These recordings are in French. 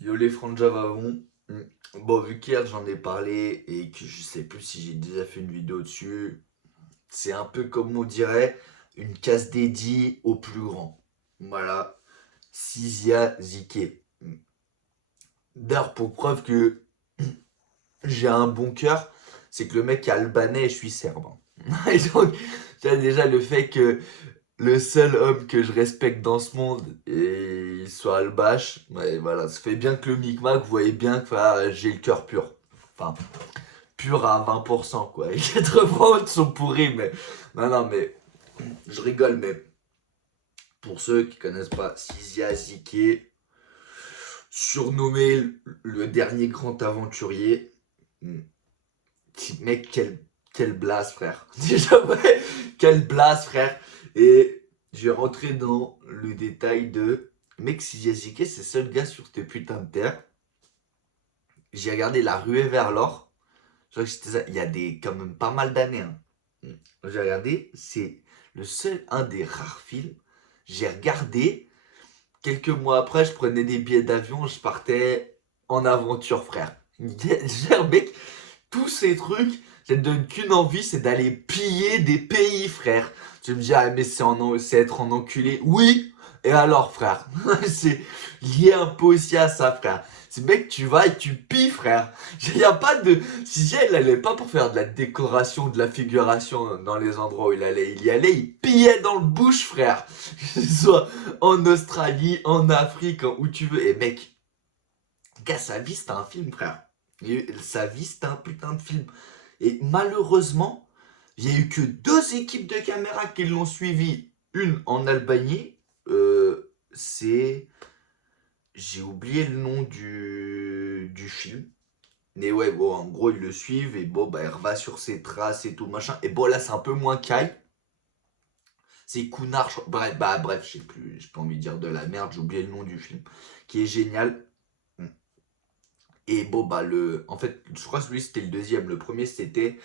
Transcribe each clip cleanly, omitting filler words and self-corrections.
Yo les Franjavavon. Bon, vu qu'hier j'en ai parlé et que je sais plus si j'ai déjà fait une vidéo dessus, c'est un peu comme on dirait une case dédiée au plus grand. Voilà, Sizia Zike. D'ailleurs, pour preuve que j'ai un bon cœur, c'est que le mec est albanais et je suis serbe, hein. Et donc, déjà le fait que le seul homme que je respecte dans ce monde et il soit albache, ouais, voilà, ça fait bien que le micmac, vous voyez bien que j'ai le cœur pur. Enfin, pur à 20%, quoi. Et 80 autres sont pourris, mais. Non, non, mais. Je rigole, mais. Pour ceux qui connaissent pas, Sizia Zike, surnommé le dernier grand aventurier. Mec, quel blase, frère. Déjà, ouais, quel blase, frère. Et je vais rentrer dans le détail de. Mec, Sizia Zike, c'est le seul gars sur cette putain de terre. J'ai regardé La Ruée vers l'or. Je crois que c'était ça, il y a quand même pas mal d'années, hein. J'ai regardé, c'est un des rares films. J'ai regardé, quelques mois après, je prenais des billets d'avion, je partais en aventure, frère. Mec, tous ces trucs, ça ne donne qu'une envie, c'est d'aller piller des pays, frère. Tu me dis, ah, mais c'est être en enculé. Oui, et alors, frère? C'est lié un peu aussi à ça, frère. C'est mec, tu vas et tu pilles, frère. Il n'y a pas de. Si elle allait pas pour faire de la décoration, de la figuration dans les endroits où il y allait, il pillait dans le bush, frère. Que ce soit en Australie, en Afrique, où tu veux. Et mec, gars, sa vie, c'était un film, frère. Sa vie, c'était un putain de film. Et malheureusement, il n'y a eu que deux équipes de caméra qui l'ont suivi. Une en Albanie, c'est. J'ai oublié le nom du film. Mais ouais, bon, en gros, ils le suivent et bon, bah, il va sur ses traces et tout, machin. Et bon, là, c'est un peu moins Kai. C'est Kunar, bref, bah, bref, je sais plus, j'ai pas envie de dire de la merde, j'ai oublié le nom du film, qui est génial. Et bon, bah, en fait, je crois que lui, c'était le deuxième. Le premier, c'était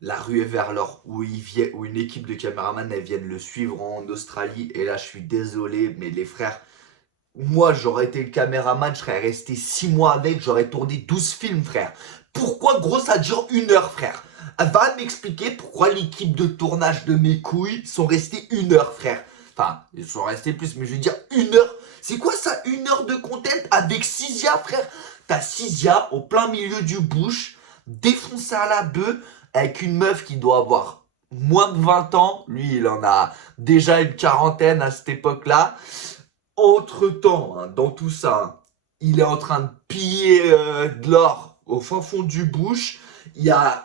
La Ruée vers l'or, où une équipe de caméramans, elles viennent le suivre en Australie. Et là, je suis désolé, mais les frères, moi, j'aurais été le caméraman, je serais resté 6 mois avec, j'aurais tourné 12 films, frère. Pourquoi, gros, ça dure 1 heure, frère? Va m'expliquer pourquoi l'équipe de tournage de mes couilles sont restés 1 heure, frère. Enfin, ils sont restés plus, mais je veux dire 1 heure. C'est quoi ça, 1 heure de content avec Sizia, frère? T'as Sizia au plein milieu du bush, défoncé à la bœuf, avec une meuf qui doit avoir moins de 20 ans. Lui, il en a déjà une quarantaine à cette époque-là. Entre-temps, hein, dans tout ça, hein, il est en train de piller de l'or au fin fond du bush. Il a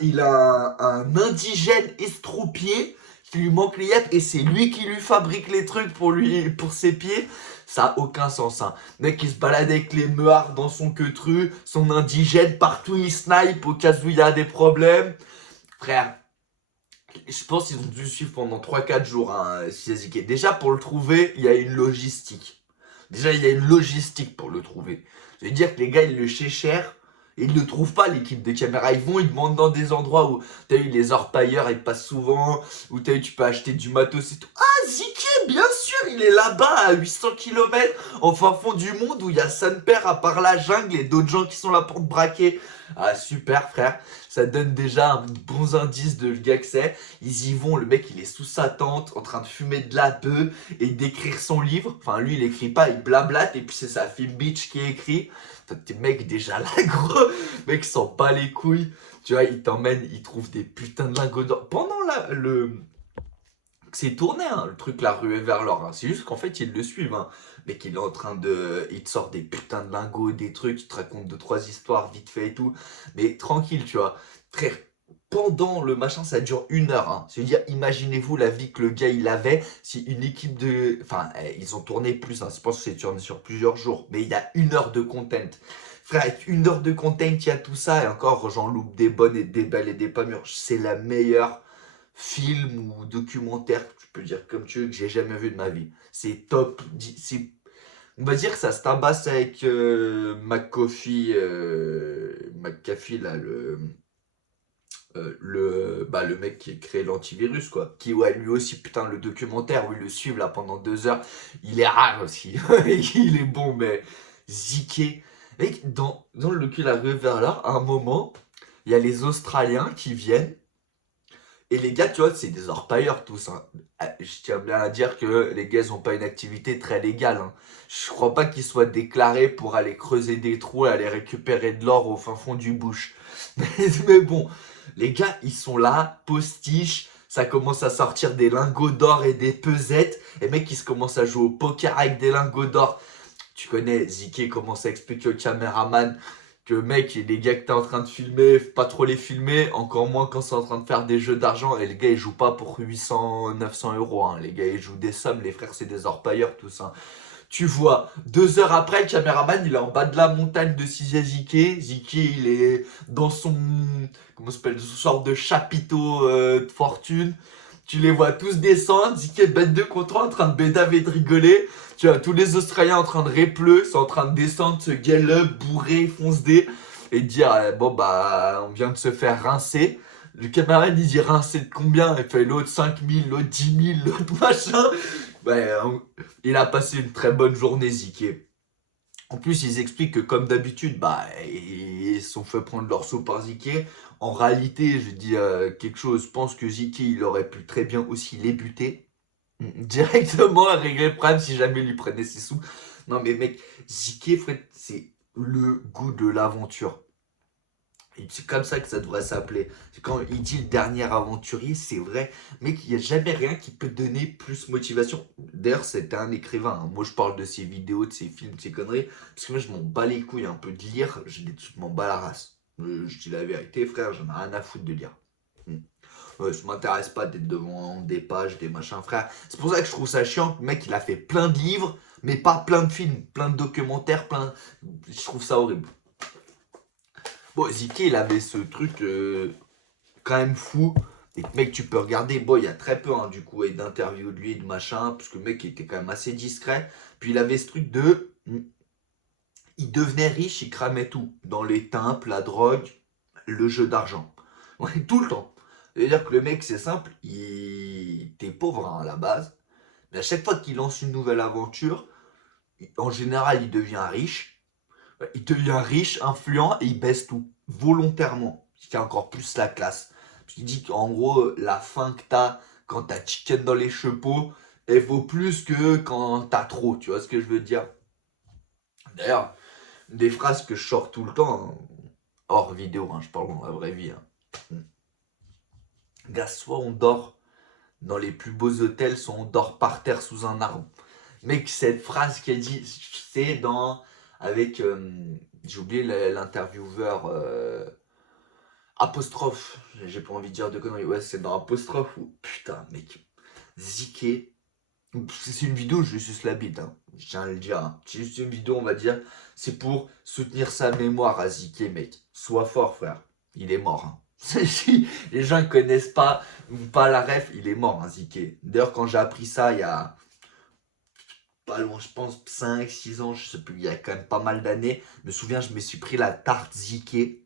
un indigène estropié qui lui manque les yeux et c'est lui qui lui fabrique les trucs pour ses pieds. Ça a aucun sens, hein. Le mec, il se balade avec les meuhards dans son queutru, son indigène, partout il snipe au cas où il y a des problèmes. Frère, je pense qu'ils ont dû le suivre pendant 3 4 jours, hein, Siaziké. Déjà, pour le trouver, il y a une logistique. Déjà, il y a une logistique pour le trouver. Je veux dire que les gars, ils le cher et ils ne le trouvent pas, l'équipe de caméra. Ils demandent dans des endroits où, t'as eu les orpailleurs, ils passent souvent, où t'as eu, tu peux acheter du matos et tout. Ah, Ziké, bien sûr, il est là-bas à 800 km, en fin fond du monde, où il y a son père à part la jungle et d'autres gens qui sont là pour te braquer. Ah, super, frère. Ça donne déjà un bon indice de le gars que c'est. Ils y vont, le mec, il est sous sa tente, en train de fumer de la bœuf et d'écrire son livre. Enfin, lui, il écrit pas, il blablate, et puis c'est sa fille Bitch qui écrit. T'es mec déjà là, gros. Mec s'en bat les couilles. Tu vois, il t'emmène, il trouve des putains de lingots d'or. Pendant c'est tourné, hein, le truc La Ruée vers l'or, hein. C'est juste qu'en fait, ils le suivent, hein. Mec, il est en train de. Il te sort des putains de lingots, des trucs, il te raconte 2 3 histoires vite fait et tout. Mais tranquille, tu vois. Frère, pendant le machin, ça dure 1 heure, hein. C'est-à-dire, imaginez-vous la vie que le gars il avait si une équipe de. Enfin, ils ont tourné plus, hein. Je pense que c'est tourné sur plusieurs jours. Mais il y a 1 heure de content. Frère, avec 1 heure de content, il y a tout ça. Et encore, j'en loupe des bonnes et des belles et des pas mûres. C'est la meilleure film ou documentaire, tu peux dire comme tu veux, que j'ai jamais vu de ma vie. C'est top. On va dire que ça se tabasse avec McAfee, là, le mec qui a créé l'antivirus, quoi. Qui, ouais, lui aussi, putain, le documentaire où ils le suivent là pendant 2 heures, il est rare aussi. Il est bon, mais ziqué. Mec, dans le cul arrivé vers là, à un moment, il y a les Australiens qui viennent. Et les gars, tu vois, c'est des orpailleurs tous, hein. Je tiens bien à dire que les gars, ils ont pas une activité très légale, hein. Je crois pas qu'ils soient déclarés pour aller creuser des trous et aller récupérer de l'or au fin fond du bush. Mais bon, les gars, ils sont là, postiches. Ça commence à sortir des lingots d'or et des pesettes. Et mec, ils se commencent à jouer au poker avec des lingots d'or. Tu connais, Ziké commence à expliquer au caméraman que mec, les gars que t'es en train de filmer, faut pas trop les filmer, encore moins quand c'est en train de faire des jeux d'argent. Et les gars, ils jouent pas pour 800, 900 euros, hein. Les gars, ils jouent des sommes, les frères, c'est des orpailleurs, tous, hein. Tu vois, 2 heures après, le caméraman, il est en bas de la montagne de Ziké. Ziké, il est dans son, comment ça s'appelle, une sorte de chapiteau de fortune. Tu les vois tous descendre, Ziké bête de content, en train de bédaver et de rigoler. Tu vois tous les Australiens en train de répleu, sont en train de descendre, se gueule up, bourré, fonce dé, et dire bon bah on vient de se faire rincer. Le camarade il dit rincer de combien? Il fait l'autre 5000, l'autre 10 000, l'autre machin. Il a passé une très bonne journée, Ziké. En plus, ils expliquent que comme d'habitude, bah, ils se sont fait prendre leur saut par Ziké. En réalité, je dis quelque chose, je pense que Ziké, il aurait pu très bien aussi les buter. Directement à régler le problème si jamais il lui prenait ses sous. Non mais mec, Ziké, Fred, c'est le goût de l'aventure. Et c'est comme ça que ça devrait s'appeler. C'est quand il dit le dernier aventurier, c'est vrai. Mec, il n'y a jamais rien qui peut donner plus motivation. D'ailleurs, c'était un écrivain, hein. Moi, je parle de ses vidéos, de ses films, de ses conneries. Parce que moi, je m'en bats les couilles un peu de lire. Je m'en bats la race. Je dis la vérité, frère, j'en ai rien à foutre de lire. Hmm. Ouais, ça m'intéresse pas d'être devant des pages, des machins, frère. C'est pour ça que je trouve ça chiant. Le mec, il a fait plein de livres, mais pas plein de films, plein de documentaires, plein. Je trouve ça horrible. Bon, Ziké, il avait ce truc quand même fou. Et mec, tu peux regarder. Bon, il y a très peu, hein, du coup, et d'interviews de lui et de machin, parce que le mec il était quand même assez discret. Puis il avait ce truc de. Il devenait riche, il cramait tout. Dans les timbres, la drogue, le jeu d'argent. Ouais, tout le temps. C'est-à-dire que le mec, c'est simple, il était pauvre, hein, à la base. Mais à chaque fois qu'il lance une nouvelle aventure, en général, il devient riche. Ouais, il devient riche, influent et il baisse tout. Volontairement. Ce qui est encore plus la classe. Il dit qu'en gros, la faim que t'as quand t'as chicken dans les chepeaux, elle vaut plus que quand t'as trop. Tu vois ce que je veux dire? D'ailleurs, des phrases que je sors tout le temps, hein, hors vidéo, hein, je parle dans la vraie vie, hein. Gars, soit on dort dans les plus beaux hôtels, soit on dort par terre sous un arbre. Mec, cette phrase qu'elle dit, c'est dans. Avec. J'ai oublié l'intervieweur. Apostrophe. J'ai pas envie de dire de conneries. Ouais, c'est dans Apostrophe où. Putain, mec. Ziké. C'est une vidéo, je lui suce la bite, hein. Je tiens à le dire, hein. C'est juste une vidéo, on va dire. C'est pour soutenir sa mémoire à Ziké, mec. Sois fort, frère. Il est mort, hein. Si les gens ne connaissent pas la ref, il est mort, hein, Ziké. D'ailleurs, quand j'ai appris ça, il y a pas loin, je pense, 5, 6 ans, je sais plus, il y a quand même pas mal d'années. Je me souviens, je me suis pris la tarte Ziké.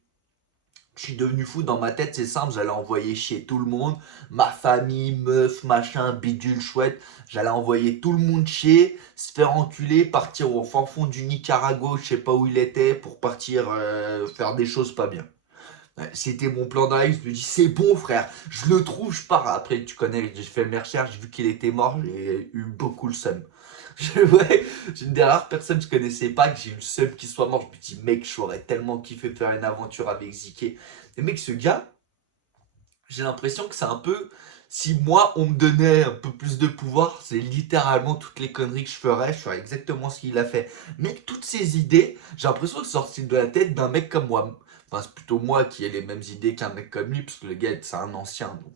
Je suis devenu fou dans ma tête, c'est simple, j'allais envoyer chier tout le monde, ma famille, meuf, machin, bidule, chouette, j'allais envoyer tout le monde chier, se faire enculer, partir au fin fond du Nicaragua, je sais pas où il était, pour partir faire des choses pas bien. Ouais, c'était mon plan dans la vie, je me dis c'est bon frère, je le trouve, je pars. Après tu connais, j'ai fait mes recherches, j'ai vu qu'il était mort, j'ai eu beaucoup le seum. Ouais, j'ai une des rares personnes que je connaissais pas, que j'ai eu le seum qu'il soit mort. Je me dis mec, j'aurais tellement kiffé faire une aventure avec Ziké. Et mec, ce gars, j'ai l'impression que c'est un peu, si moi on me donnait un peu plus de pouvoir, c'est littéralement toutes les conneries que je ferais exactement ce qu'il a fait. Mec, toutes ces idées, j'ai l'impression que c'est sorti de la tête d'un mec comme moi. Enfin, c'est plutôt moi qui ai les mêmes idées qu'un mec comme lui, parce que le gars, c'est un ancien. Donc,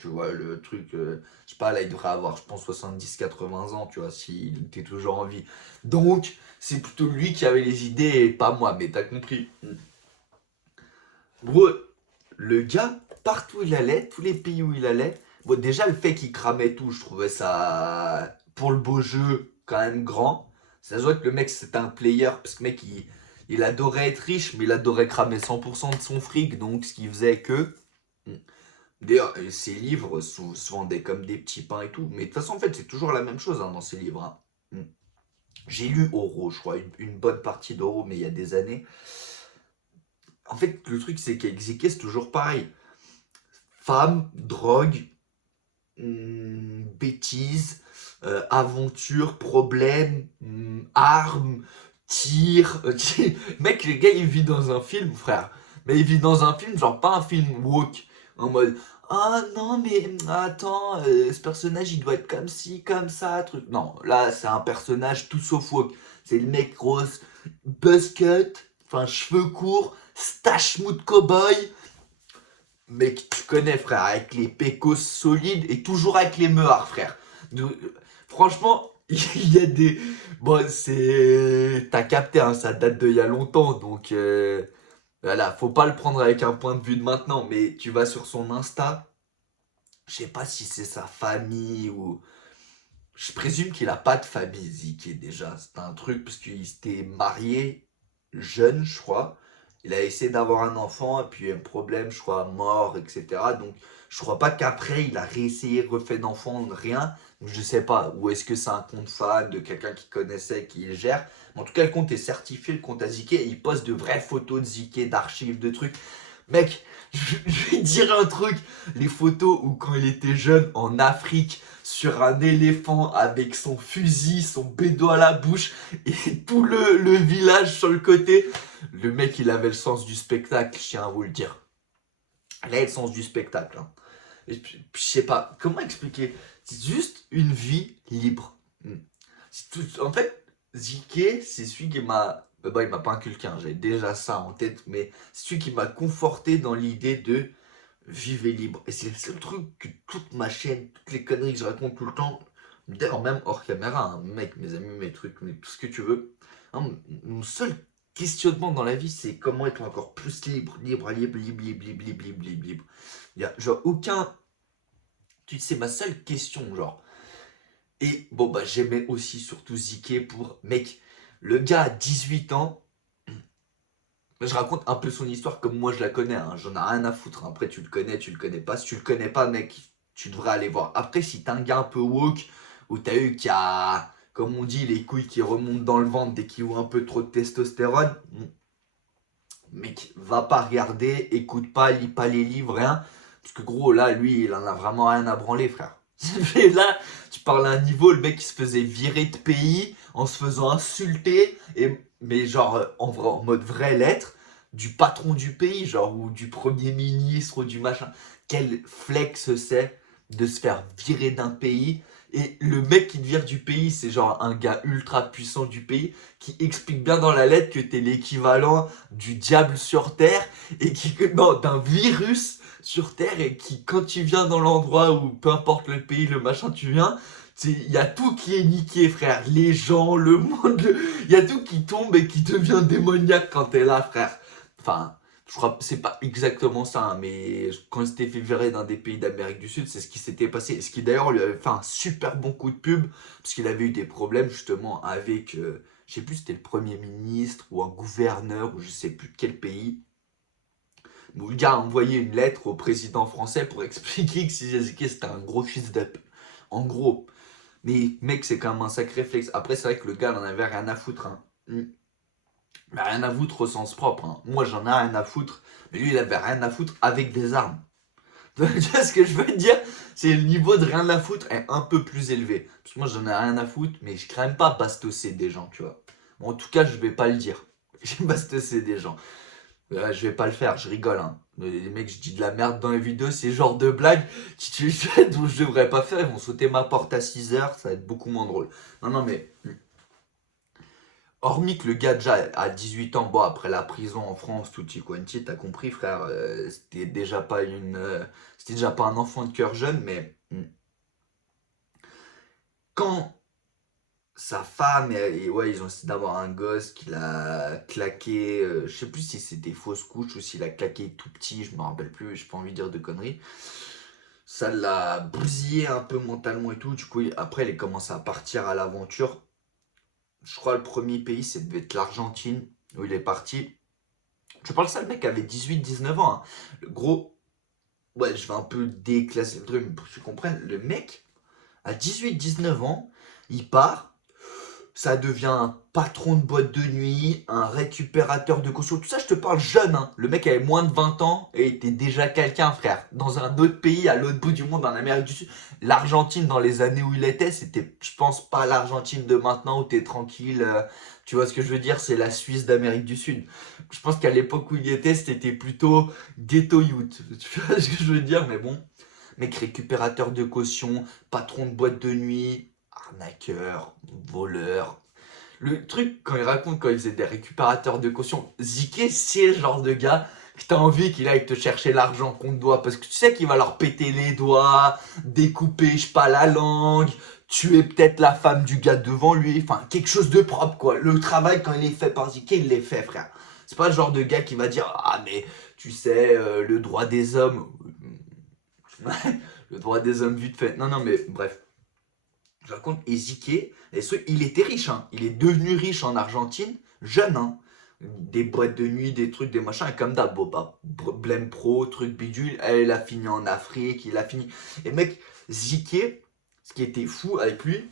tu vois le truc, je sais pas, là, il devrait avoir, je pense, 70, 80 ans, tu vois, s'il était toujours en vie. Donc, c'est plutôt lui qui avait les idées et pas moi, mais t'as compris. Gros, le gars, partout où il allait, tous les pays où il allait, bon, déjà le fait qu'il cramait tout, je trouvais ça, pour le beau jeu, quand même grand. Ça se voit que le mec c'était un player, parce que le mec il adorait être riche, mais il adorait cramer 100% de son fric, donc ce qui faisait que. D'ailleurs, ses livres se vendaient comme des petits pains et tout, mais de toute façon, en fait, c'est toujours la même chose, hein, dans ses livres, hein. J'ai lu Oro, je crois, une bonne partie d'Oro, mais il y a des années. En fait, le truc, c'est qu'avec Zeke, c'est toujours pareil. Femme, drogue, bêtises, aventure, problème, armes, tir. Mec, le gars, il vit dans un film, frère. Mais il vit dans un film, genre pas un film woke. En mode, ah non, mais attends, ce personnage, il doit être comme ci, comme ça, truc. Non, là, c'est un personnage tout sauf woke. C'est le mec rose, buzz cut, enfin, cheveux courts, stache mou de cowboy. Mec, tu connais, frère, avec les pécos solides et toujours avec les meuhards, frère. Franchement, il y a des. Bon, c'est. T'as capté, hein, ça date d'il y a longtemps, donc. Voilà, faut pas le prendre avec un point de vue de maintenant, mais tu vas sur son Insta, je sais pas si c'est sa famille ou. Je présume qu'il a pas de famille, Ziki, déjà. C'est un truc, parce qu'il s'était marié jeune, je crois. Il a essayé d'avoir un enfant, et puis un problème, je crois, mort, etc. Donc, je crois pas qu'après, il a réessayé, refait d'enfant, rien. Donc, je sais pas. Ou est-ce que c'est un compte fan de quelqu'un qui connaissait, qui le gère. En tout cas, le compte est certifié, le compte à Ziki, et il poste de vraies photos de Ziki, d'archives, de trucs. Mec, je vais te dire un truc. Les photos où quand il était jeune en Afrique, sur un éléphant avec son fusil, son bédo à la bouche et tout le village sur le côté. Le mec, il avait le sens du spectacle, je tiens à vous le dire. Il a le sens du spectacle. Hein. Et puis, je sais pas, comment expliquer. C'est juste une vie libre. En fait, Zike, c'est celui qui m'a. Bah, il m'a pas inculqué, hein, j'avais déjà ça en tête, mais c'est celui qui m'a conforté dans l'idée de vivre libre. Et c'est le seul truc que toute ma chaîne, toutes les conneries que je raconte tout le temps, d'ailleurs même hors caméra, hein, mec, mes amis, mes trucs, mais tout ce que tu veux. Hein, mon seul questionnement dans la vie, c'est comment être encore plus libre, libre, libre, libre, libre, libre, libre, libre, libre, libre. Il y a genre aucun. Tu sais, ma seule question, genre. Et bon, bah, j'aimais aussi surtout Ziké pour. Mec, le gars a 18 ans. Je raconte un peu son histoire comme moi je la connais. Hein. J'en ai rien à foutre. Après, tu le connais pas. Si tu le connais pas, mec, tu devrais aller voir. Après, si t'es un gars un peu woke, ou t'as eu qui a, comme on dit, les couilles qui remontent dans le ventre dès qu'il voit un peu trop de testostérone, mec, va pas regarder, écoute pas, lis pas les livres, rien. Parce que gros, là, lui, il en a vraiment rien à branler, frère. Et là, tu parles à un niveau, le mec, il se faisait virer de pays en se faisant insulter, mais genre en mode vraie lettre, du patron du pays, genre, ou du premier ministre, ou du machin. Quel flex c'est de se faire virer d'un pays. Et le mec qui te vire du pays, c'est genre un gars ultra puissant du pays qui explique bien dans la lettre que t'es l'équivalent du diable sur Terre et qui non d'un virus sur Terre et qui quand tu viens dans l'endroit où peu importe le pays le machin tu viens il y a tout qui est niqué frère, les gens, le monde, il y a tout qui tombe et qui devient démoniaque quand t'es là frère. Enfin, je crois que c'est pas exactement ça, hein, mais quand il s'était fait virer dans des pays d'Amérique du Sud, c'est ce qui s'était passé. Ce qui d'ailleurs lui avait fait un super bon coup de pub, parce qu'il avait eu des problèmes justement avec, je sais plus si c'était le Premier ministre ou un gouverneur ou je sais plus de quel pays. Où le gars a envoyé une lettre au président français pour expliquer que Sisaki c'était un gros fils d'up. En gros. Mais mec, c'est quand même un sacré flex. Après, c'est vrai que le gars, il en avait rien à foutre. Hein. Mais rien à foutre au sens propre. Hein. Moi, j'en ai rien à foutre. Mais lui, il avait rien à foutre avec des armes. Tu vois ce que je veux dire? C'est le niveau de rien à foutre est un peu plus élevé. Parce que moi, j'en ai rien à foutre, mais je crains pas bastosser des gens, tu vois. Bon, en tout cas, je vais pas le dire. J'ai bastossé des gens. Je vais pas le faire, je rigole. Hein. Les mecs, je dis de la merde dans les vidéos, c'est le genre de blague dont je devrais pas faire. Ils vont sauter ma porte à 6 heures, ça va être beaucoup moins drôle. Non, non, mais hormis que le gars déjà à 18 ans, bon, après la prison en France, tutti quanti, t'as compris, frère, c'était déjà pas un enfant de cœur jeune, mais quand sa femme et ouais, ils ont essayé d'avoir un gosse qu'il a claqué, je sais plus si c'était fausse couche ou s'il a claqué tout petit, je me rappelle plus, j'ai pas envie de dire de conneries. Ça l'a bousillé un peu mentalement et tout. Du coup, après, il a commencé à partir à l'aventure. Je crois le premier pays, ça devait être l'Argentine, où il est parti. Je parle ça, le mec avait 18-19 ans. Hein. Le gros, ouais, je vais un peu déclasser le truc pour que tu comprennes. Le mec, à 18-19 ans, il part. ça devient un patron de boîte de nuit, un récupérateur de caution. Tout ça, je te parle jeune, hein. Le mec avait moins de 20 ans et était déjà quelqu'un, frère. Dans un autre pays, à l'autre bout du monde, en Amérique du Sud. L'Argentine, dans les années où il était, c'était, je pense, pas l'Argentine de maintenant où t'es tranquille. Tu vois ce que je veux dire? C'est la Suisse d'Amérique du Sud. Je pense qu'à l'époque où il y était, c'était plutôt ghetto youth. Tu vois ce que je veux dire? Mais bon, mec récupérateur de caution, patron de boîte de nuit, arnaqueur, voleur. Le truc, quand il raconte quand il faisait des récupérateurs de caution, Ziké, c'est le genre de gars que t'as envie qu'il aille te chercher l'argent qu'on te doit. Parce que tu sais qu'il va leur péter les doigts, découper, je sais pas, la langue, tuer peut-être la femme du gars devant lui. Enfin, quelque chose de propre, quoi. Le travail, quand il est fait par Ziké, il l'est fait, frère. C'est pas le genre de gars qui va dire, ah, mais tu sais, le droit des hommes. Le droit des hommes vite fait. Non, non, mais bref. Je raconte, et Ziké, il était riche, hein. Il est devenu riche en Argentine, jeune, hein. Des boîtes de nuit, des trucs, des machins, et comme d'hab, bon, bah, blême pro, truc bidule, elle a fini en Afrique, il a fini. Et mec, Ziké, ce qui était fou avec lui,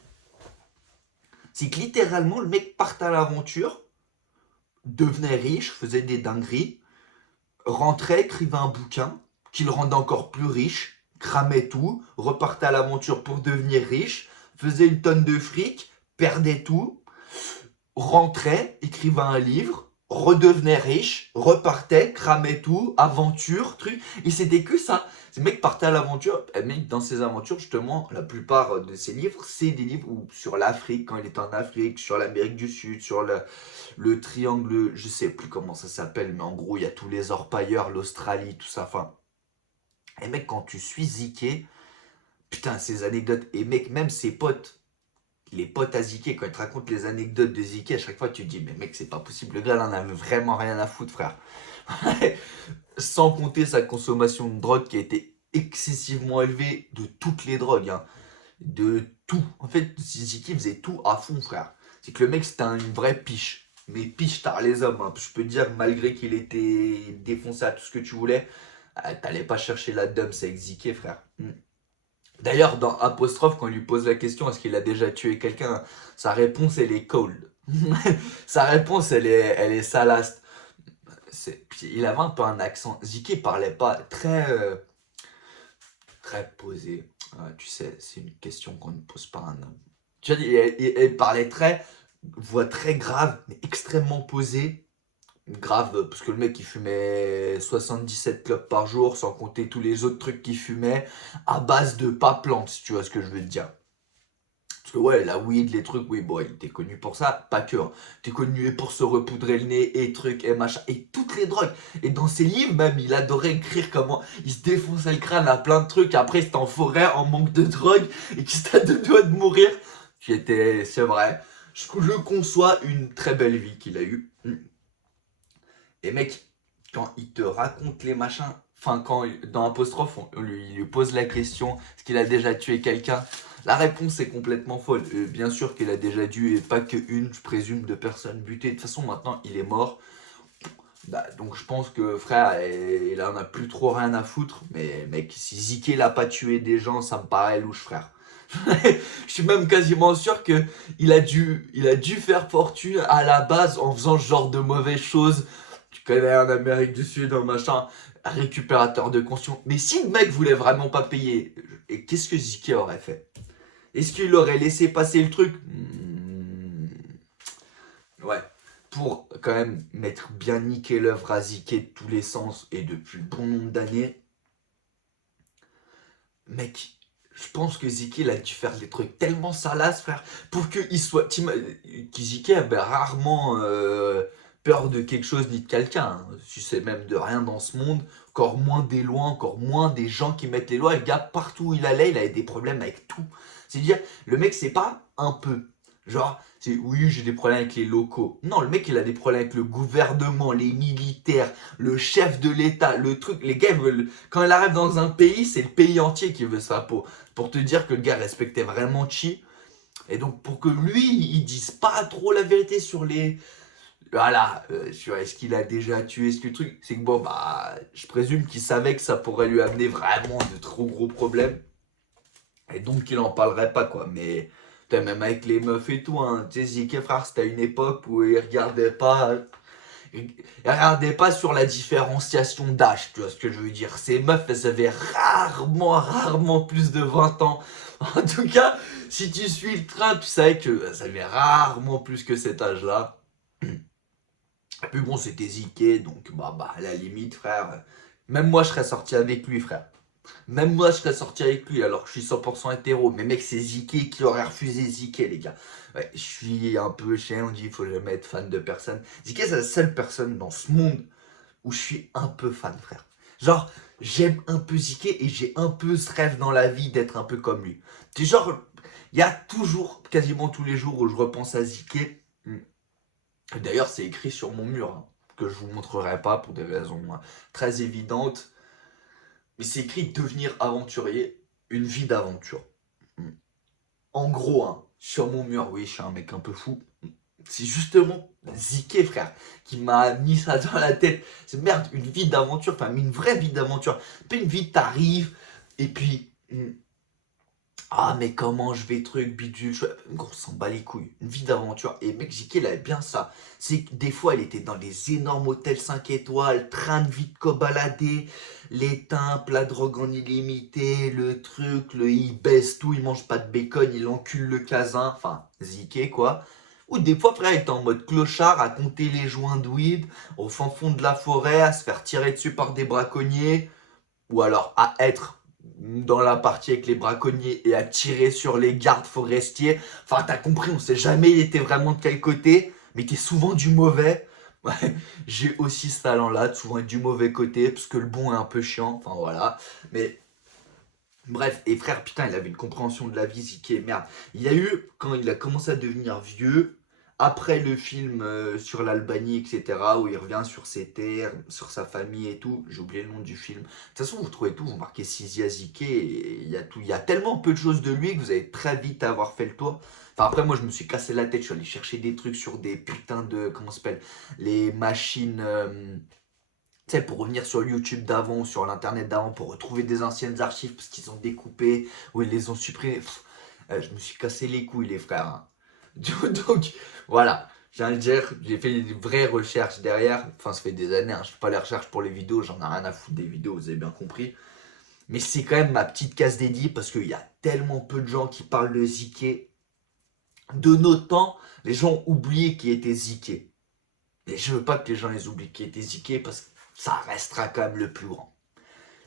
c'est que littéralement, le mec partait à l'aventure, devenait riche, faisait des dingueries, rentrait, écrivait un bouquin, qui le rendait encore plus riche, cramait tout, repartait à l'aventure pour devenir riche, faisait une tonne de fric, perdait tout, rentrait, écrivait un livre, redevenait riche, repartait, cramait tout, aventure, truc. Et c'était que ça. Ces mecs partaient à l'aventure. Et mec, dans ces aventures, justement, la plupart de ces livres, c'est des livres sur l'Afrique, quand il est en Afrique, sur l'Amérique du Sud, sur le triangle, je sais plus comment ça s'appelle, mais en gros, il y a tous les orpailleurs, l'Australie, tout ça. Enfin, et mec, quand tu suis Ziké, putain, ces anecdotes, et mec, même ses potes, les potes à Ziké, quand ils te racontent les anecdotes de Ziké, à chaque fois tu te dis, mais mec, c'est pas possible, le gars là en avait vraiment rien à foutre, frère. Sans compter sa consommation de drogue qui a été excessivement élevée, de toutes les drogues, hein. De tout. En fait, Ziké faisait tout à fond, frère. C'est que le mec, c'était une vraie piche. Mais piche tard les hommes, hein. Je peux te dire, malgré qu'il était défoncé à tout ce que tu voulais, t'allais pas chercher la dump avec Ziké, frère. D'ailleurs, dans Apostrophe, quand on lui pose la question est-ce qu'il a déjà tué quelqu'un, sa réponse elle est cold. Sa réponse elle est salace. Puis il avait un peu un accent. Ziké parlait pas très posé. Tu sais, c'est une question qu'on ne pose pas à un homme. Tu vois, il parlait voix très grave, mais extrêmement posée. Grave, parce que le mec il fumait 77 clopes par jour, sans compter tous les autres trucs qu'il fumait, à base de pas plantes, si tu vois ce que je veux te dire. Parce que ouais, la weed, les trucs, oui, bon, il était connu pour ça, pas que. Hein. Il était connu pour se repoudrer le nez, et trucs, et machin, et toutes les drogues. Et dans ses livres, même, il adorait écrire comment il se défonçait le crâne à plein de trucs, après il était en forêt, en manque de drogue, et qu'il était à deux doigts de mourir. C'est vrai, je le conçois, une très belle vie qu'il a eue. Et mec, quand il te raconte les machins, enfin quand dans Apostrophe, il lui pose la question, est-ce qu'il a déjà tué quelqu'un? La réponse est complètement folle. Bien sûr qu'il a déjà dû, et pas que une, je présume, de personnes butées. De toute façon, maintenant, il est mort. Bah, donc je pense que frère, il en a plus trop rien à foutre. Mais mec, si Ziké l'a pas tué des gens, ça me paraît louche, frère. Je suis même quasiment sûr que il a dû faire fortune à la base en faisant ce genre de mauvaises choses. Tu connais en Amérique du Sud, un machin, un récupérateur de conscience. Mais si le mec voulait vraiment pas payer, et qu'est-ce que Ziké aurait fait? Est-ce qu'il aurait laissé passer le truc? Ouais. Pour quand même mettre bien niqué l'œuvre à Ziké de tous les sens et depuis bon nombre d'années, mec, je pense que Ziké il a dû faire des trucs tellement salaces, frère, pour qu'il soit. Ziké avait rarement peur de quelque chose ni de quelqu'un. Hein. Tu sais même de rien dans ce monde, encore moins des lois, encore moins des gens qui mettent les lois. Le gars, partout où il allait, il avait des problèmes avec tout. C'est-à-dire, le mec, c'est pas un peu. Genre, c'est oui, j'ai des problèmes avec les locaux. Non, le mec, il a des problèmes avec le gouvernement, les militaires, le chef de l'État, le truc. Les gars, quand il arrive dans un pays, c'est le pays entier qui veut sa peau. Pour te dire que le gars respectait vraiment Chi. Et donc, pour que lui, il dise pas trop la vérité sur les. Voilà, sur est-ce qu'il a déjà tué, ce que le truc. C'est que bon, bah, je présume qu'il savait que ça pourrait lui amener vraiment de trop gros problèmes. Et donc, il en parlerait pas, quoi. Mais. Putain, même avec les meufs et tout, hein. Tu sais, Ziké, frère, c'était à une époque où il regardait pas sur la différenciation d'âge, tu vois ce que je veux dire. Ces meufs, elles avaient rarement plus de 20 ans. En tout cas, si tu suis le train, tu savais que ça avait rarement plus que cet âge-là. Et puis bon, c'était Ziké, donc à la limite, frère. Même moi, je serais sorti avec lui, frère. Même moi, je serais sorti avec lui alors que je suis 100% hétéro. Mais mec, c'est Ziké qui aurait refusé Ziké, les gars. Ouais, je suis un peu chien, on dit il faut jamais être fan de personne. Ziké, c'est la seule personne dans ce monde où je suis un peu fan, frère. Genre, j'aime un peu Ziké et j'ai un peu ce rêve dans la vie d'être un peu comme lui. C'est genre, il y a toujours, quasiment tous les jours où je repense à Ziké. D'ailleurs, c'est écrit sur mon mur, hein, que je vous montrerai pas pour des raisons très évidentes. Mais c'est écrit devenir aventurier, une vie d'aventure. En gros, hein, sur mon mur, oui, je suis un mec un peu fou. C'est justement Ziké, frère, qui m'a mis ça dans la tête. C'est merde, une vie d'aventure, enfin, une vraie vie d'aventure. Pas une vie, t'arrives, et puis. Ah, mais comment je vais truc, bidule, gros, on s'en bat les couilles. Une vie d'aventure. Et mec, Ziké, il avait bien ça. C'est que des fois, il était dans des énormes hôtels 5 étoiles, train de vie de cobaladé, l'étain, plat de drogue en illimité, le truc, il baisse tout, il mange pas de bacon, il encule le casin. Enfin, Ziké, quoi. Ou des fois, frère, il était en mode clochard à compter les joints de weed au fin fond de la forêt, à se faire tirer dessus par des braconniers ou alors à être dans la partie avec les braconniers et à tirer sur les gardes forestiers. Enfin, t'as compris, on sait jamais il était vraiment de quel côté, mais t'es souvent du mauvais. Ouais, j'ai aussi ce talent-là, de souvent être du mauvais côté, parce que le bon est un peu chiant, enfin voilà. Mais bref, et frère, putain, il avait une compréhension de la vie, Ziké, merde. Il y a eu, quand il a commencé à devenir vieux, après le film sur l'Albanie, etc., où il revient sur ses terres, sur sa famille et tout, j'ai oublié le nom du film. De toute façon, vous trouvez tout, vous marquez Sizia Ziké, et il y a tout. Il y a tellement peu de choses de lui que vous allez très vite avoir fait le tour. Enfin, après, moi, je me suis cassé la tête, je suis allé chercher des trucs sur des putains de, comment ça s'appelle, les machines. Tu sais, pour revenir sur YouTube d'avant ou sur l'internet d'avant, pour retrouver des anciennes archives parce qu'ils ont découpé ou ils les ont supprimées. Je me suis cassé les couilles, les frères, hein. Donc, voilà. J'ai envie de dire, j'ai fait des vraies recherches derrière. Enfin, ça fait des années, hein. Je fais pas les recherches pour les vidéos, j'en ai rien à foutre des vidéos, vous avez bien compris. Mais c'est quand même ma petite case dédiée parce qu'il y a tellement peu de gens qui parlent de Ziké. De nos temps, les gens ont oublié qui était Ziké. Et je veux pas que les gens les oublient qui était Ziké parce que ça restera quand même le plus grand.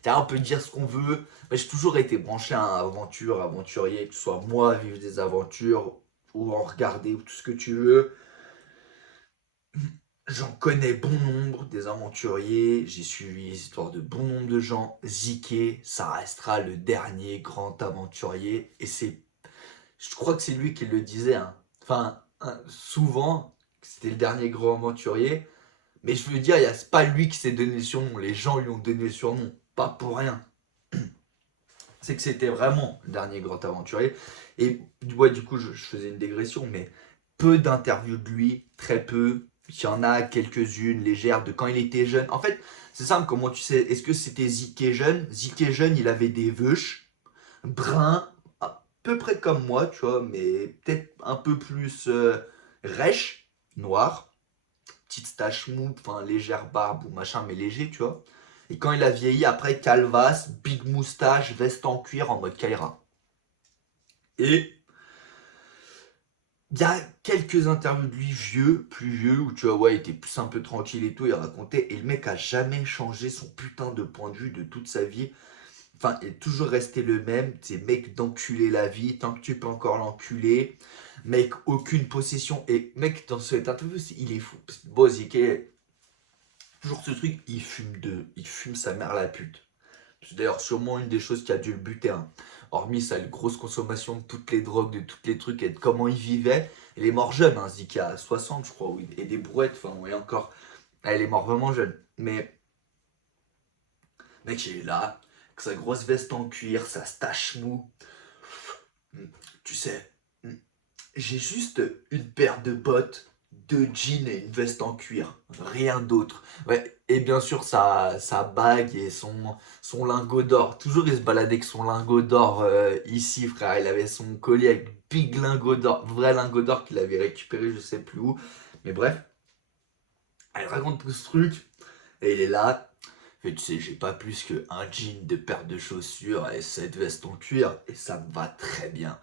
On peut dire ce qu'on veut, mais j'ai toujours été branché à un aventurier, que ce soit moi vivre des aventures ou en regarder ou tout ce que tu veux. J'en connais bon nombre des aventuriers, j'ai suivi les histoires de bon nombre de gens. Ziké, ça restera le dernier grand aventurier et je crois que c'est lui qui le disait, hein. Enfin, souvent, c'était le dernier grand aventurier. Mais je veux dire, c'est pas lui qui s'est donné le surnom, les gens lui ont donné le surnom, pas pour rien. C'est que c'était vraiment le dernier grand aventurier. Et ouais, du coup, je faisais une dégression, mais peu d'interviews de lui, très peu. Il y en a quelques-unes légères de quand il était jeune. En fait, c'est simple, comment tu sais, est-ce que c'était Ziké jeune? Ziké jeune, il avait des veuches, bruns, à peu près comme moi, tu vois, mais peut-être un peu plus rêche, noir, petite tache mou, enfin légère barbe ou machin, mais léger, tu vois. Et quand il a vieilli, après, calvasse, big moustache, veste en cuir en mode Kaira. Et il y a quelques interviews de lui vieux, plus vieux, où tu vois, ouais, il était plus un peu tranquille et tout, il racontait. Et le mec a jamais changé son putain de point de vue de toute sa vie. Enfin, il est toujours resté le même. C'est mec d'enculer la vie, tant que tu peux encore l'enculer. Mec, aucune possession. Et mec, dans cette interview, il est fou. Bozike, toujours ce truc, il fume sa mère la pute. C'est d'ailleurs sûrement une des choses qui a dû le buter, hein. Hormis sa grosse consommation de toutes les drogues, de tous les trucs et de comment il vivait. Il est mort jeune, hein, Zeke a 60 je crois, oui, et des brouettes, enfin, oui, encore. Elle est mort vraiment jeune. Mais, mec, il est là, avec sa grosse veste en cuir, sa stache mou. Tu sais, j'ai juste une paire de bottes deux jeans et une veste en cuir, rien d'autre. Ouais, et bien sûr sa bague et son lingot d'or. Toujours il se baladait avec son lingot d'or ici, frère. Il avait son collier avec big lingot d'or, vrai lingot d'or qu'il avait récupéré je sais plus où. Mais bref, elle raconte tout ce truc et il est là. Et tu sais, j'ai pas plus qu'un jean, deux paires de chaussures et cette veste en cuir et ça me va très bien.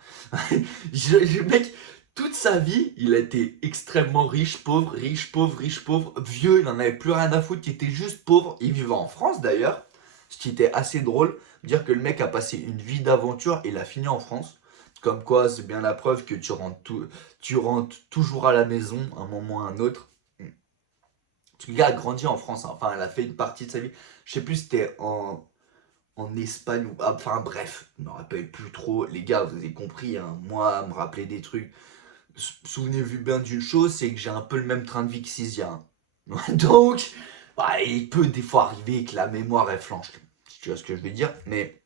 Mec, toute sa vie, il a été extrêmement riche, pauvre, riche, pauvre, riche, pauvre, vieux, il en avait plus rien à foutre, il était juste pauvre. Il vivait en France d'ailleurs, ce qui était assez drôle, dire que le mec a passé une vie d'aventure et il a fini en France. Comme quoi, c'est bien la preuve que tu rentres toujours à la maison, un moment ou un autre. Parce que le gars a grandi en France, hein. Enfin, elle a fait une partie de sa vie. Je sais plus si c'était en Espagne ou. Enfin, bref, je me rappelle plus trop. Les gars, vous avez compris, hein. Moi, me rappeler des trucs. Souvenez-vous bien d'une chose, c'est que j'ai un peu le même train de vie que Cissia, hein. Donc, bah, il peut des fois arriver que la mémoire est flanche. Si tu vois ce que je veux dire. Mais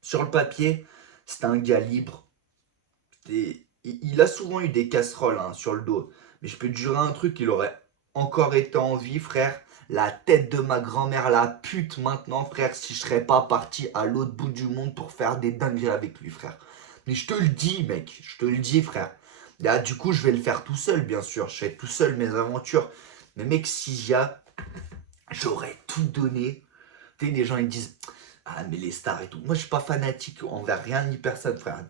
sur le papier, c'est un gars libre. Il a souvent eu des casseroles, hein, sur le dos. Mais je peux te jurer un truc, il aurait encore été en vie, frère. La tête de ma grand-mère la pute maintenant, frère, si je serais pas parti à l'autre bout du monde pour faire des dingueries avec lui, frère. Mais je te le dis, mec, je te le dis, frère. Là, du coup, je vais le faire tout seul, bien sûr. Je fais tout seul mes aventures. Mais mec, si j'aurais tout donné. Tu sais, les gens, ils disent, ah, mais les stars et tout. Moi, je suis pas fanatique envers rien ni personne, frère.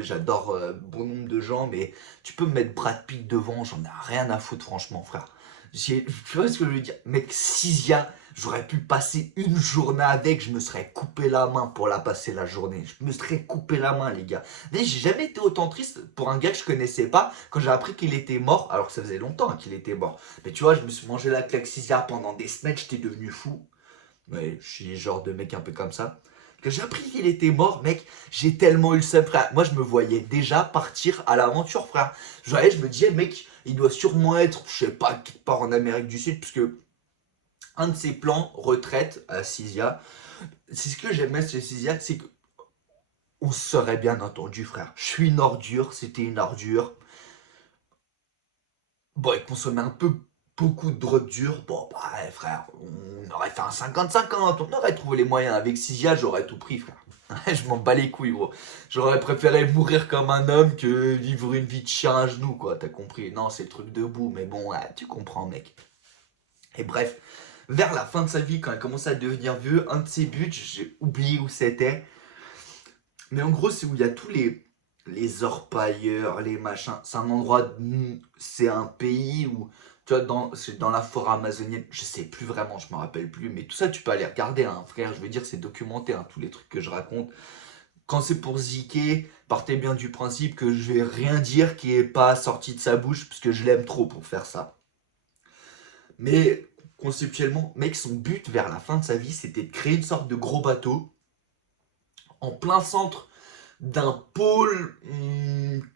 J'adore bon nombre de gens, mais tu peux me mettre Brad Pitt devant, j'en ai rien à foutre, franchement, frère. Tu vois ce que je veux dire? Mec, Sia, j'aurais pu passer une journée avec, je me serais coupé la main pour la passer la journée. Je me serais coupé la main, les gars. Mais j'ai jamais été autant triste pour un gars que je connaissais pas quand j'ai appris qu'il était mort, alors que ça faisait longtemps, hein, qu'il était mort. Mais tu vois, je me suis mangé la claque Sia pendant des semaines, j'étais devenu fou. Ouais, je suis le genre de mec un peu comme ça. Quand j'ai appris qu'il était mort, mec, j'ai tellement eu le seum, frère. Moi, je me voyais déjà partir à l'aventure, frère. Je me disais, mec, il doit sûrement être, je sais pas, quelque part en Amérique du Sud, puisque un de ses plans, retraite à Cisia, c'est ce que j'aimais chez Cisia, c'est que on se serait bien entendu, frère. Je suis une ordure, c'était une ordure. Bon, il consommait un peu beaucoup de drogue dure. Bon, bah, ouais, frère, on aurait fait un 50-50. On aurait trouvé les moyens. Avec Sia, j'aurais tout pris, frère. Je m'en bats les couilles, gros. J'aurais préféré mourir comme un homme que vivre une vie de chien à genoux, quoi. T'as compris? Non, c'est le truc debout, mais bon, ouais, tu comprends, mec. Et bref, vers la fin de sa vie, quand il commençait à devenir vieux, un de ses buts, j'ai oublié où c'était. Mais en gros, c'est où il y a tous les orpailleurs, les machins. C'est un endroit, c'est un pays où, tu vois, c'est dans la forêt amazonienne. Je sais plus vraiment, je me rappelle plus. Mais tout ça, tu peux aller regarder, hein, frère. Je veux dire, c'est documenté, hein, tous les trucs que je raconte. Quand c'est pour ziquer, partez bien du principe que je vais rien dire qui est pas sorti de sa bouche, parce que je l'aime trop pour faire ça. Mais conceptuellement, mec, son but vers la fin de sa vie, c'était de créer une sorte de gros bateau en plein centre d'un pôle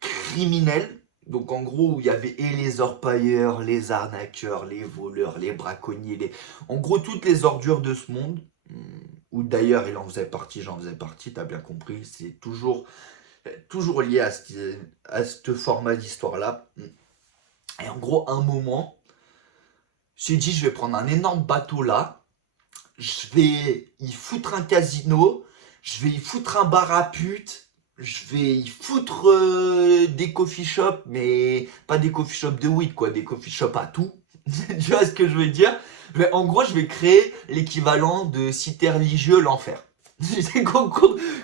criminel. Donc en gros, il y avait et les orpailleurs, les arnaqueurs, les voleurs, les braconniers, en gros toutes les ordures de ce monde. Ou d'ailleurs il en faisait partie, j'en faisais partie, t'as bien compris. C'est toujours lié à ce format d'histoire-là. Et en gros, un moment, j'ai dit je vais prendre un énorme bateau là, je vais y foutre un casino, je vais y foutre un bar à pute, je vais y foutre des coffee shops, mais pas des coffee shops de weed, quoi, des coffee shops à tout. Tu vois ce que je veux dire? En gros, je vais créer l'équivalent de cité religieux, l'enfer.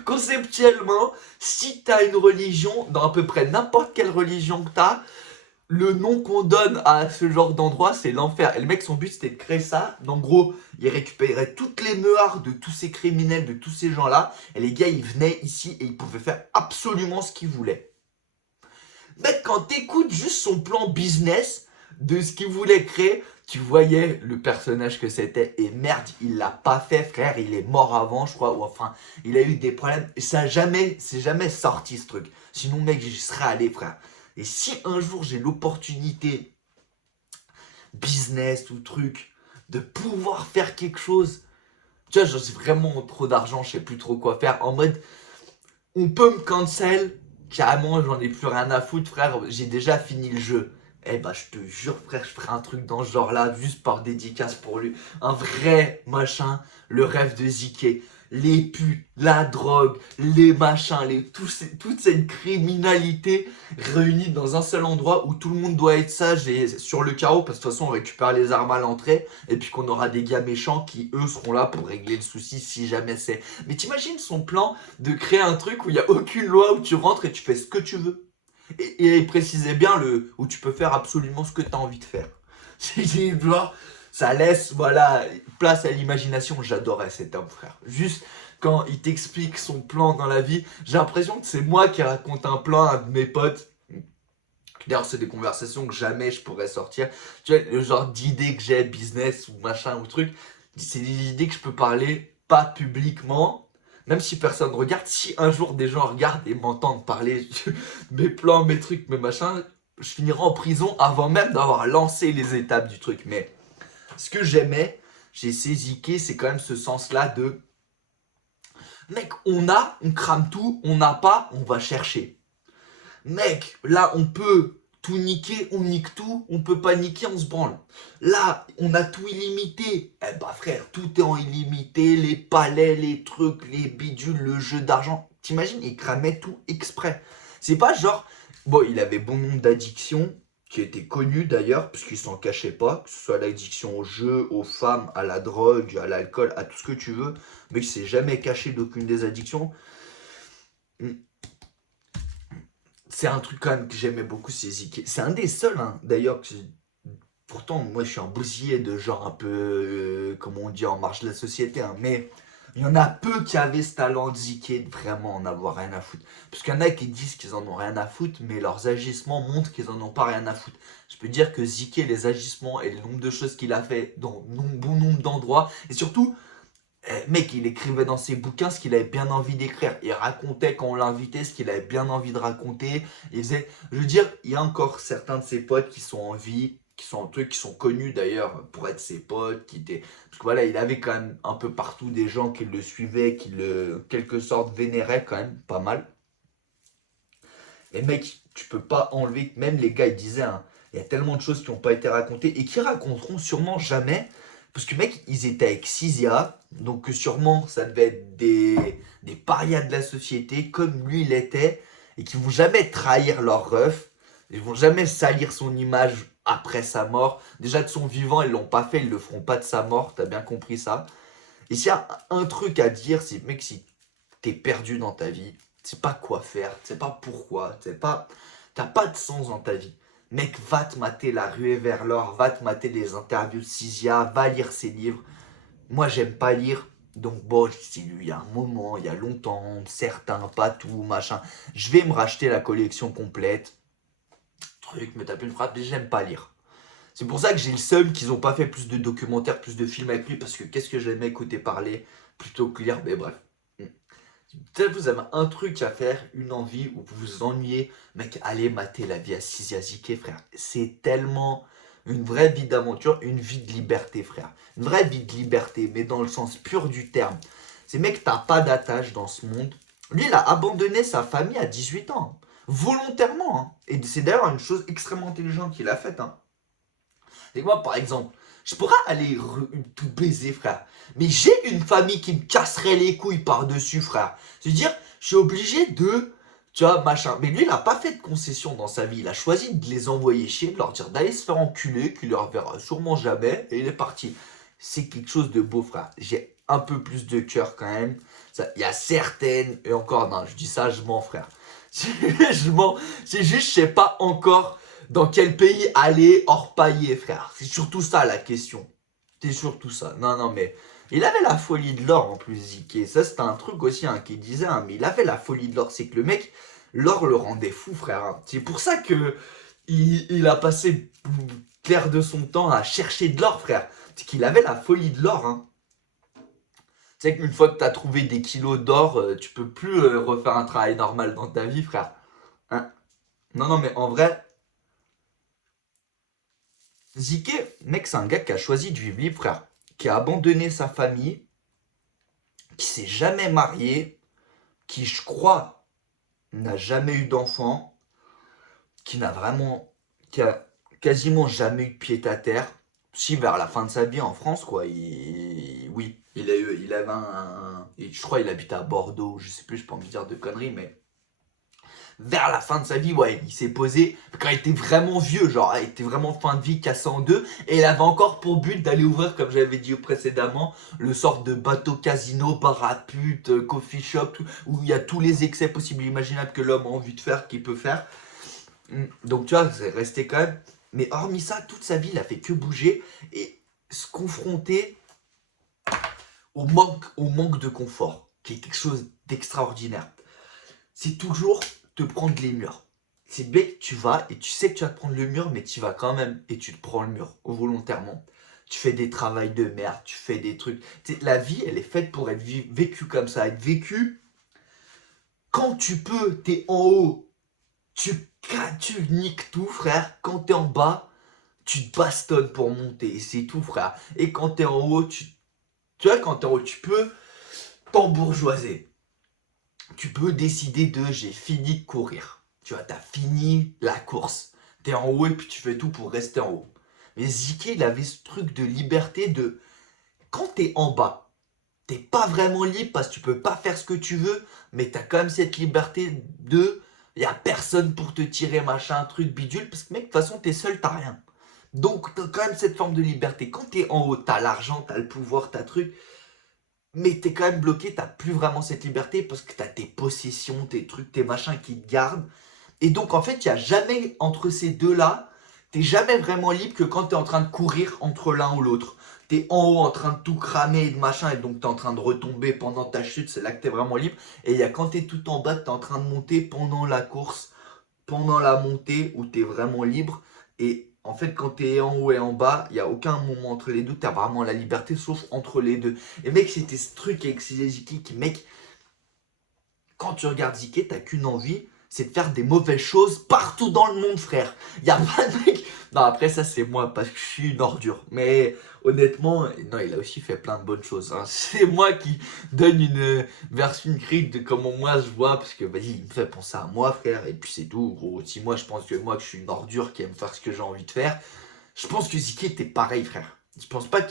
Conceptuellement, si t'as une religion, dans à peu près n'importe quelle religion que t'as, le nom qu'on donne à ce genre d'endroit, c'est l'enfer. Et le mec, son but, c'était de créer ça. En gros, il récupérait toutes les meuhards de tous ces criminels, de tous ces gens-là. Et les gars, ils venaient ici et ils pouvaient faire absolument ce qu'ils voulaient. Mec, quand t'écoutes juste son plan business de ce qu'il voulait créer, tu voyais le personnage que c'était. Et merde, il l'a pas fait, frère. Il est mort avant, je crois. Ou enfin, il a eu des problèmes. Et c'est jamais sorti, ce truc. Sinon, mec, j'y serais allé, frère. Et si un jour j'ai l'opportunité, business ou truc, de pouvoir faire quelque chose, tu vois, j'ai vraiment trop d'argent, je sais plus trop quoi faire, en mode, on peut me cancel, carrément, j'en ai plus rien à foutre, frère, j'ai déjà fini le jeu. Eh bah, je te jure, frère, je ferai un truc dans ce genre-là, juste par dédicace pour lui. Un vrai machin, le rêve de Ziké. Les putes, la drogue, les machins, toute cette criminalité réunie dans un seul endroit où tout le monde doit être sage et sur le carreau, parce que de toute façon, on récupère les armes à l'entrée, et puis qu'on aura des gars méchants qui, eux, seront là pour régler le souci si jamais c'est. Mais t'imagines son plan de créer un truc où il n'y a aucune loi, où tu rentres et tu fais ce que tu veux. Et il précisait bien où tu peux faire absolument ce que tu as envie de faire. C'est genre, ça laisse voilà, place à l'imagination. J'adorais cet homme, frère. Juste quand il t'explique son plan dans la vie, j'ai l'impression que c'est moi qui raconte un plan à un de mes potes. D'ailleurs, c'est des conversations que jamais je pourrais sortir. Tu vois, le genre d'idées que j'ai, business ou machin ou truc, c'est des idées que je peux parler pas publiquement, même si personne regarde. Si un jour des gens regardent et m'entendent parler mes plans, mes trucs, mes machins, je finirai en prison avant même d'avoir lancé les étapes du truc. Mais ce que j'aimais chez Sezike, c'est quand même ce sens-là de mec, on crame tout, on n'a pas, on va chercher. Mec, là, on peut tout niquer, on nique tout, on peut pas niquer, on se branle. Là, on a tout illimité. Eh bah frère, tout est en illimité, les palais, les trucs, les bidules, le jeu d'argent. T'imagines, il cramait tout exprès. C'est pas genre, bon, il avait bon nombre d'addictions, qui étaient connues d'ailleurs, puisqu'il s'en cachait pas, que ce soit l'addiction au jeu, aux femmes, à la drogue, à l'alcool, à tout ce que tu veux, mais il s'est jamais caché d'aucune des addictions. C'est un truc quand même que j'aimais beaucoup, c'est Ziké. C'est un des seuls, hein, d'ailleurs, pourtant, moi, je suis un bousillé de genre un peu, comment on dit, en marge de la société, hein, mais il y en a peu qui avaient ce talent de Ziké de vraiment en avoir rien à foutre. Parce qu'il y en a qui disent qu'ils en ont rien à foutre, mais leurs agissements montrent qu'ils en ont pas rien à foutre. Je peux dire que Ziké, les agissements et le nombre de choses qu'il a fait dans bon nombre d'endroits, et surtout, mec, il écrivait dans ses bouquins ce qu'il avait bien envie d'écrire. Il racontait quand on l'invitait ce qu'il avait bien envie de raconter. Il faisait, je veux dire, il y a encore certains de ses potes qui sont en vie, qui sont en truc, qui sont connus d'ailleurs pour être ses potes, parce que voilà, il avait quand même un peu partout des gens qui le suivaient, qui le, quelque sorte, vénéraient quand même, pas mal. Et mec, tu peux pas enlever, même les gars, ils disaient, hein, il y a tellement de choses qui n'ont pas été racontées et qui raconteront sûrement jamais. Parce que mec, ils étaient avec Sizia, donc sûrement ça devait être des parias de la société, comme lui il était, et qui vont jamais trahir leur ref, ils vont jamais salir son image après sa mort. Déjà de son vivant, ils l'ont pas fait, ils le feront pas de sa mort, t'as bien compris ça. Et s'il y a un truc à dire, c'est mec, si t'es perdu dans ta vie, tu sais pas quoi faire, tu sais pas pourquoi, t'as pas de sens dans ta vie. Mec, va te mater La Ruée vers l'or, va te mater les interviews de Sizia, va lire ses livres. Moi, j'aime pas lire, donc bon, j'ai lu il y a un moment, il y a longtemps, certains, pas tout, machin. Je vais me racheter la collection complète. Truc, me taper une frappe, mais j'aime pas lire. C'est pour ça que j'ai le seum qu'ils ont pas fait plus de documentaires, plus de films avec lui, parce que qu'est-ce que j'aimais écouter parler plutôt que lire, mais bref. Peut-être vous avez un truc à faire, une envie, ou vous vous ennuyez, mec, allez mater la vie à Sizia Ziké, frère. C'est tellement une vraie vie d'aventure, une vie de liberté, frère. Une vraie vie de liberté, mais dans le sens pur du terme. C'est mec, t'as pas d'attache dans ce monde. Lui, il a abandonné sa famille à 18 ans, hein. Volontairement, hein. Et c'est d'ailleurs une chose extrêmement intelligente qu'il a faite, hein. Et moi, par exemple, je pourrais aller tout baiser, frère. Mais j'ai une famille qui me casserait les couilles par-dessus, frère. C'est-à-dire, je suis obligé de, tu vois, machin. Mais lui, il n'a pas fait de concession dans sa vie. Il a choisi de les envoyer chier, de leur dire d'aller se faire enculer, qu'il leur verra sûrement jamais, et il est parti. C'est quelque chose de beau, frère. J'ai un peu plus de cœur quand même. Il y a certaines, et encore, non, je dis ça, je mens, frère. Je mens. C'est juste, je sais pas encore dans quel pays aller hors paillé, frère. C'est surtout ça la question. C'est surtout ça. Non, non, mais il avait la folie de l'or en plus, Ziké. Ça, c'était un truc aussi hein, qu'il disait, hein, mais il avait la folie de l'or. C'est que le mec, l'or le rendait fou, frère, hein. C'est pour ça que il a passé clair de son temps à chercher de l'or, frère. C'est qu'il avait la folie de l'or, hein. Tu sais qu'une fois que tu as trouvé des kilos d'or, tu peux plus refaire un travail normal dans ta vie, frère. Hein. Non, non, mais en vrai, Ziké, mec, c'est un gars qui a choisi de vivre libre, frère. Qui a abandonné sa famille, qui s'est jamais marié, qui, je crois, n'a jamais eu d'enfant, qui n'a vraiment. Qui a, quasiment jamais eu de pied-à-terre. Si, vers la fin de sa vie en France, quoi. Oui, il avait je crois qu'il habitait à Bordeaux, je sais plus, je peux pas envie de dire de conneries, mais vers la fin de sa vie, ouais, il s'est posé quand il était vraiment vieux, genre, il était vraiment fin de vie, cassé en deux, et il avait encore pour but d'aller ouvrir, comme j'avais dit précédemment, le sort de bateau casino, bar à pute, coffee shop, où il y a tous les excès possibles et imaginables que l'homme a envie de faire, qu'il peut faire. Donc tu vois, c'est resté quand même. Mais hormis ça, toute sa vie, il a fait que bouger et se confronter au manque de confort, qui est quelque chose d'extraordinaire. C'est toujours te prendre les murs. C'est bête, tu vas et tu sais que tu vas te prendre le mur, mais tu vas quand même et tu te prends le mur volontairement. Tu fais des travails de merde, tu fais des trucs. La vie, elle est faite pour être vécue comme ça, être vécue quand tu peux, t'es en haut, tu niques tout, frère. Quand t'es en bas, tu te bastonnes pour monter. Et c'est tout, frère. Et quand t'es en haut, tu vois, quand t'es en haut, tu peux t'embourgeoiser. Tu peux décider de j'ai fini de courir. Tu vois, t'as fini la course. T'es en haut et puis tu fais tout pour rester en haut. Mais Ziké, il avait ce truc de liberté de quand t'es en bas, t'es pas vraiment libre parce que tu peux pas faire ce que tu veux, mais t'as quand même cette liberté de y a personne pour te tirer, machin, truc, bidule, parce que mec, de toute façon, t'es seul, t'as rien. Donc, t'as quand même cette forme de liberté. Quand t'es en haut, t'as l'argent, t'as le pouvoir, t'as truc, mais t'es quand même bloqué, t'as plus vraiment cette liberté parce que t'as tes possessions, tes trucs, tes machins qui te gardent. Et donc, en fait, il n'y a jamais entre ces deux-là, t'es jamais vraiment libre que quand t'es en train de courir entre l'un ou l'autre. T'es en haut en train de tout cramer et de machin, et donc t'es en train de retomber pendant ta chute, c'est là que t'es vraiment libre. Et il y a quand t'es tout en bas, que t'es en train de monter pendant la course, pendant la montée, où t'es vraiment libre. Et en fait, quand t'es en haut et en bas, il n'y a aucun moment entre les deux, t'as vraiment la liberté, sauf entre les deux. Et mec, c'était ce truc avec Ziki qui, mec, quand tu regardes Ziké, t'as qu'une envie, c'est de faire des mauvaises choses partout dans le monde, frère. Y a pas de mec. Non, après, ça, c'est moi, parce que je suis une ordure. Mais honnêtement, non, il a aussi fait plein de bonnes choses, hein. C'est moi qui donne une version écrite de comment moi je vois, parce que, vas-y, il me fait penser à moi, frère, et puis c'est tout, gros. Si moi, je pense que moi, que je suis une ordure qui aime faire ce que j'ai envie de faire, je pense que Ziké était pareil, frère. Je pense pas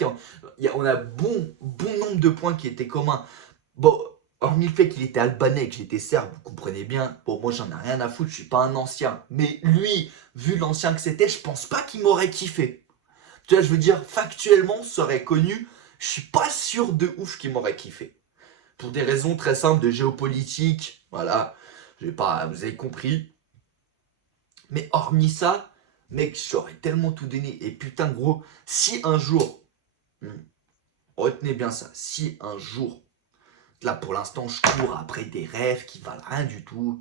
on a bon nombre de points qui étaient communs. Bon, hormis le fait qu'il était albanais et que j'étais serbe, vous comprenez bien, bon, moi j'en ai rien à foutre, je suis pas un ancien. Mais lui, vu l'ancien que c'était, je pense pas qu'il m'aurait kiffé. Tu vois, je veux dire, factuellement, ça aurait connu, je suis pas sûr de ouf qu'il m'aurait kiffé. Pour des raisons très simples de géopolitique, voilà, vous avez compris. Mais hormis ça, mec, j'aurais tellement tout donné. Et putain, gros, si un jour, hmm, retenez bien ça, si un jour, là pour l'instant je cours après des rêves qui valent rien du tout,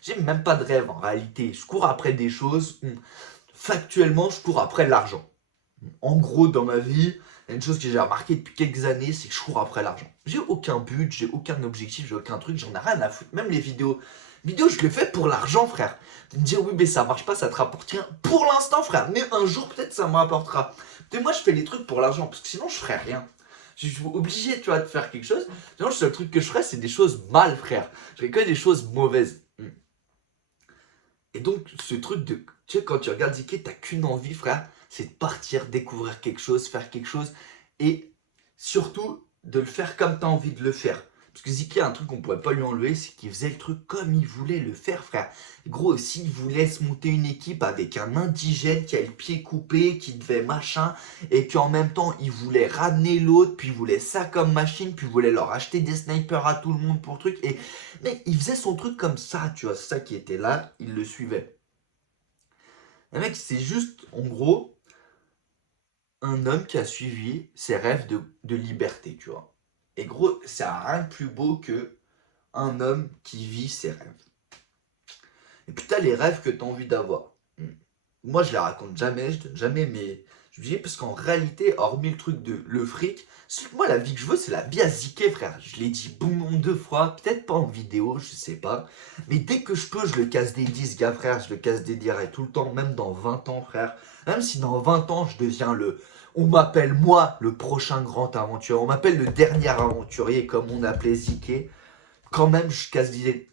j'ai même pas de rêve en réalité, je cours après des choses, factuellement je cours après l'argent. En gros dans ma vie, il y a une chose que j'ai remarqué depuis quelques années, c'est que je cours après l'argent. J'ai aucun but, j'ai aucun objectif, j'ai aucun truc, j'en ai rien à foutre. Même les vidéos, je le fais pour l'argent, frère. De me dire oui mais ça marche pas, ça te rapporte rien. Pour l'instant, frère, mais un jour peut-être ça me rapportera. Mais moi je fais les trucs pour l'argent, parce que sinon je ferais rien. Je suis obligé, tu vois, de faire quelque chose. Sinon, le seul truc que je ferais, c'est des choses mal, frère. Je ferais que des choses mauvaises. Et donc, ce truc de... Tu sais, quand tu regardes Ziké, t'as qu'une envie, frère, c'est de partir, découvrir quelque chose, faire quelque chose. Et surtout, de le faire comme t'as envie de le faire. Parce que Ziké a un truc qu'on pourrait pas lui enlever, c'est qu'il faisait le truc comme il voulait le faire, frère. Gros, s'il voulait se monter une équipe avec un indigène qui a le pied coupé, qui devait machin, et qu'en même temps, il voulait ramener l'autre, puis il voulait ça comme machine, puis il voulait leur acheter des snipers à tout le monde pour truc. Et mais il faisait son truc comme ça, tu vois, c'est ça qui était là, il le suivait. Le mec, c'est juste, en gros, un homme qui a suivi ses rêves de liberté, tu vois. Et gros, c'est rien de plus beau que un homme qui vit ses rêves. Et puis t'as les rêves que t'as envie d'avoir. Moi, je les raconte jamais, je donne jamais mes... Je dis parce qu'en réalité, hormis le truc de le fric, moi, la vie que je veux, c'est la vie à ziquer, frère. Je l'ai dit bon nombre de fois, peut-être pas en vidéo, je sais pas. Mais dès que je peux, je le casse des disques, gars, frère. Je le casse des directs tout le temps, même dans 20 ans, frère. Même si dans 20 ans, je deviens le... On m'appelle, moi, le prochain grand aventurier. On m'appelle le dernier aventurier, comme on appelait Ziké. Quand même, je casse des...